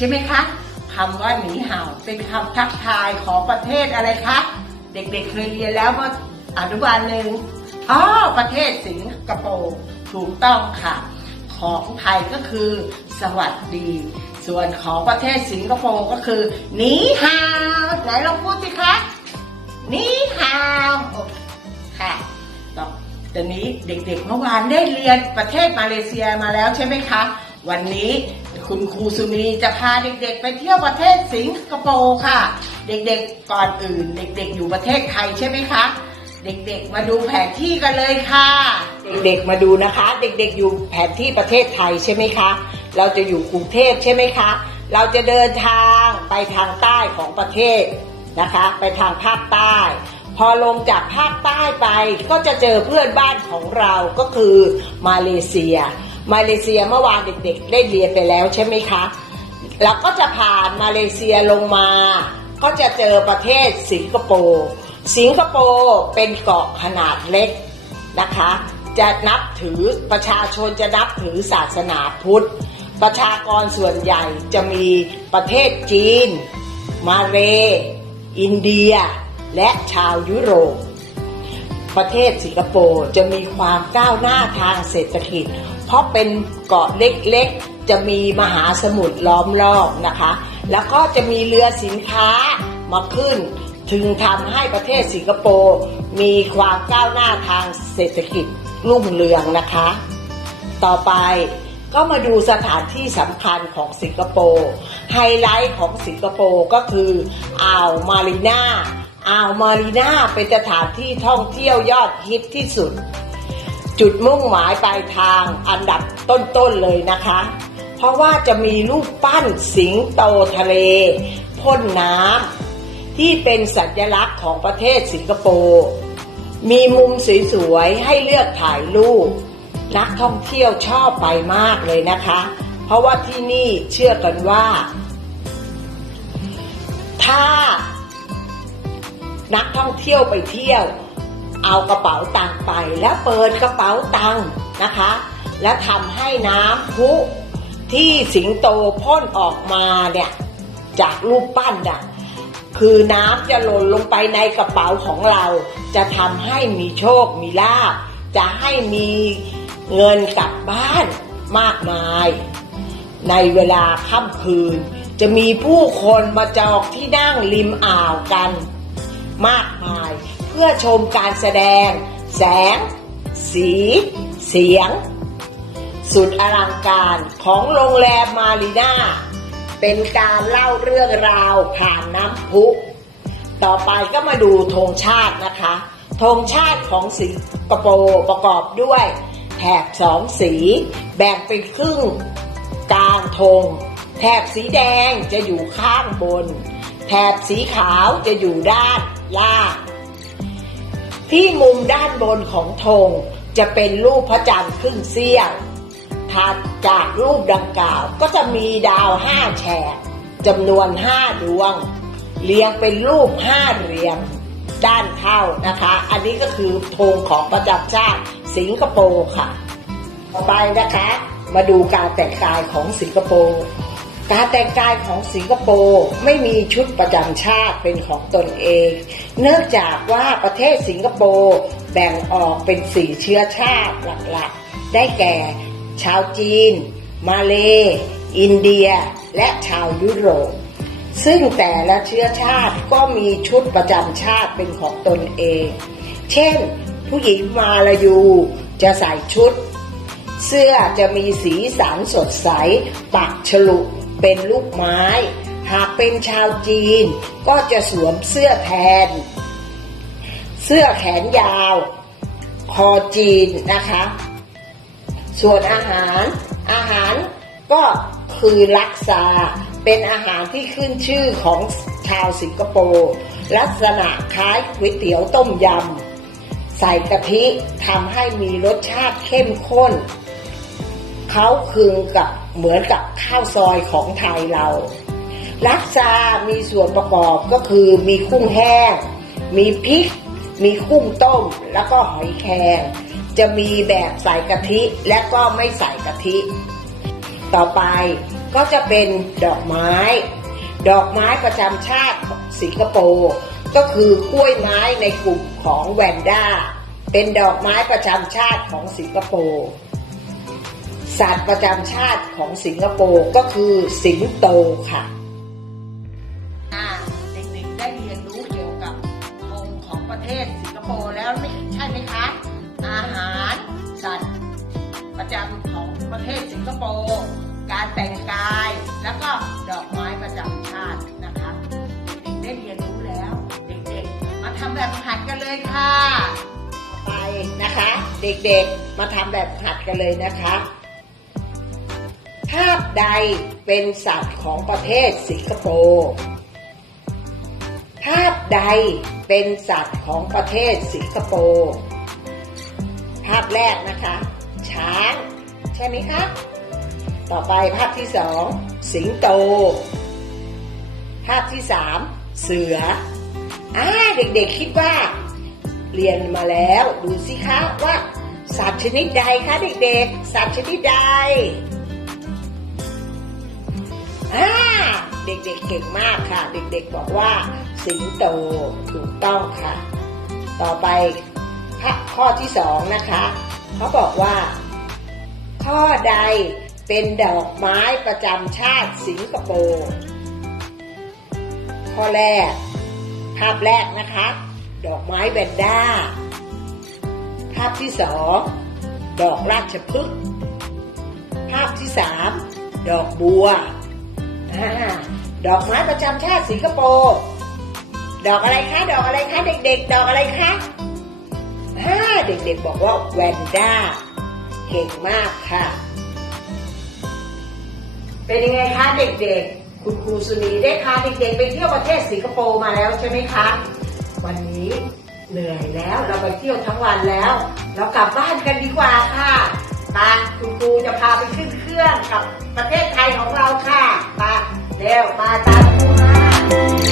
ช่ไหมคะคำว่าหนีเห่าเป็นคำทักทายของประเทศอะไรคะเด็กๆเคยเรียนแล้วเมื่ออนุบาลหนึ่งอ๋อประเทศสิงคโปร์ถูกต้องค่ะ ของไทยก็คือ สวัสดี ส่วนของประเทศสิงคโปร์ก็คือหนีฮาวไหนลองพูดสิคะหนีฮาวคค่ะต่อตอนนี้เด็กๆเมื่อวานได้เรียนประเทศมาเลเซียมาแล้วใช่ไหมคะ วันนี้ คุณครูสุนีจะพาเด็กๆ ไปเที่ยวประเทศสิงคโปร์ค่ะ เด็กๆก่อนอื่น เด็กๆ อยู่ประเทศไทยใช่ไหมคะ เด็กๆ มาดูแผนที่กันเลยค่ะ เด็กๆมาดูนะคะ เด็กๆ อยู่แผนที่ประเทศไทยใช่ไหมคะ เราจะอยู่กรุงเทพใช่ไหมคะ เราจะเดินทางไปทางใต้ของประเทศนะคะ ไปทางภาคใต้ พอลงจากภาคใต้ไปก็จะเจอเพื่อนบ้านของเราก็คือมาเลเซีย มาเลเซียเมื่อวานเด็กๆ ได้เรียนไปแล้วใช่ไหมคะ แล้วก็จะผ่านมาเลเซียลงมา ก็จะเจอประเทศสิงคโปร์ สิงคโปร์เป็นเกาะขนาดเล็กนะคะ จะนับถือประชาชนจะนับถือศาสนาพุทธ ประชากรส่วนใหญ่จะมีประเทศจีน มาเลอินเดีย และชาวยุโรปประเทศสิงคโปร์จะมีความก้าวหน้าทางเศรษฐกิจ เพราะเป็นเกาะเล็กๆ จะมีมหาสมุทรล้อมรอบนะคะ แล้วก็จะมีเรือสินค้ามาขึ้น ถึงทำให้ประเทศสิงคโปร์มีความก้าวหน้าทางเศรษฐกิจรุ่งเรืองนะคะ ต่อไปก็มาดูสถานที่สำคัญของสิงคโปร์ไฮไลท์ของสิงคโปร์ก็คืออ่าวมารีนาอ่าวมารีนาเป็นสถานที่ท่องเที่ยวยอดฮิตที่สุด จุดมุ่งหมายปลายทางอันดับต้นๆเลยนะคะ เพราะว่าจะมีรูปปั้นสิงโตทะเล พ่นน้ำที่เป็นสัญลักษณ์ของประเทศสิงคโปร์มีมุมสวยๆ ให้เลือกถ่ายรูป นักท่องเที่ยวชอบไปมากเลยนะคะ เพราะว่าที่นี่เชื่อกันว่า ถ้า นักท่องเที่ยวไปเที่ยว เอากระเป๋าตังไปแล้วเปิดกระเป๋าตังนะคะ และทำให้น้ำพุที่สิงโตพ่นออกมาเนี่ยจากรูปปั้นน่ะคือน้ำจะหล่นลงไปในกระเป๋าของเรา จะทำให้มีโชคมีลาภจะให้มีเงินกลับบ้านมากมาย ในเวลาค่ำคืน จะมีผู้คนมาจองที่นั่งริมอ่าวกัน มากมาย เพื่อชมการแสดง แสง สี เสียง สุดอลังการของโรงแรมมารีนาเป็นการเล่าเรื่องราวผ่านน้ำพุต่อไปก็มาดูธงชาตินะคะธงชาติของสิงคโปร์ประกอบด้วยแถบสองสี แบ่งเป็นครึ่งกลางธง แถบสีแดงจะอยู่ข้างบน แถบสีขาวจะอยู่ด้านล่าง ที่มุมด้านบนของธงจะเป็นรูปพระจันทร์ครึ่งเสี้ยวถัดจากรูปดังกล่าวก็จะมีดาวห้าแฉกจำนวนห้าดวง เรียงเป็นรูปห้าเหลี่ยมด้านเข้านะคะ อันนี้ก็คือธงของประจำชาติสิงคโปร์ค่ะ ต่อไปนะคะ มาดูการแต่งกายของสิงคโปร์ การแต่งกายของสิงคโปร์ไม่มีชุดประจำชาติเป็นของตนเอง เนื่องจากว่าประเทศสิงคโปร์แบ่งออกเป็นสี่เชื้อชาติหลักๆ ได้แก่ ชาวจีน มาเล อินเดีย และชาวยุโรป ซึ่งแต่ละเชื้อชาติก็มีชุดประจำชาติเป็นของตนเอง เช่น ผู้หญิงมาลายูจะใส่ชุด เสื้อจะมีสีสันสดใส ปักฉลุ เป็นลูกไม้ หากเป็นชาวจีน ก็จะสวมเสื้อแทน เสื้อแขนยาว คอจีนนะคะ ส่วนอาหาร อาหารก็คือลักซา เป็นอาหารที่ขึ้นชื่อของชาวสิงคโปร์ลักษณะคล้ายก๋วยเตี๋ยวต้มยำ ใส่กะทิทำให้มีรสชาติเข้มข้น เขาคึงกับ เหมือนกับข้าวซอยของไทยเรา ลักซามีส่วนประกอบก็คือมีกุ้งแห้ง มีพริก มีกุ้งต้ม แล้วก็หอยแครงจะมีแบบใส่กะทิและก็ไม่ใส่กะทิ ต่อไปก็จะเป็นดอกไม้ ดอกไม้ประจำชาติสิงคโปร์ก็คือกล้วยไม้ในกลุ่มของแวนด้า เป็นดอกไม้ประจำชาติของสิงคโปร์ สัตว์ประจำชาติของสิงคโปร์ก็คือสิงโตค่ะอ่าเด็กๆได้เรียนรู้เกี่ยวกับธงของประเทศสิงคโปร์แล้วไม่ใช่ไหมคะ อาหารสัตว์ประจำของประเทศสิงคโปร์การแต่งกาย แล้วก็ดอกไม้ประจำชาตินะคะเด็กๆได้เรียนรู้แล้ว เด็กๆ มาทำแบบหัดกันเลยค่ะต่อไปนะคะ เด็กๆมาทำแบบหัดกันเลยนะคะ ภาพใดเป็นสัตว์ของประเทศสิงคโปร์ภาพใดเป็นสัตว์ของประเทศสิงคโปร์ภาพแรกนะคะ ช้าง ใช่ไหมคะ ต่อไปภาพที่สองสิงโต ภาพที่สามเสืออ่าเด็กๆคิดว่า เรียนมาแล้วดูสิคะว่าสัตว์ชนิดใดคะเด็กๆ สัตว์ชนิดใด อ่าเด็กๆเก่งมากค่ะ เด็กๆบอกว่าสิงโตถูกต้องค่ะ ต่อไปข้อที่สองนะคะเขาบอกว่า ข้อใดเป็นดอกไม้ประจำชาติสิงคโปร์ข้อแรก ภาพแรกนะคะ ดอกไม้แบนด้า ภาพที่สองดอกราชพฤกษ์ภาพที่สามดอกบัว ดอกไม้ประจำชาติสิงคโปร์ดอกอะไรคะ ดอกอะไรคะ เด็ก ๆ ดอกอะไรคะอ่าเด็กๆบอกว่าแวนด้าเก่งมากค่ะ เป็นยังไงคะเด็กๆ คุณครูสุนีได้พาเด็กๆไปเที่ยวประเทศสิงคโปร์มาแล้วใช่ไหมคะ วันนี้เหนื่อยแล้วเราไปเที่ยวทั้งวันแล้ว เรากลับบ้านกันดีกว่าค่ะมาคุณครูจะพาไปขึ้นเค รื่องกับประเทศไทยของเราค่ะมาเร็วมาตามครูมา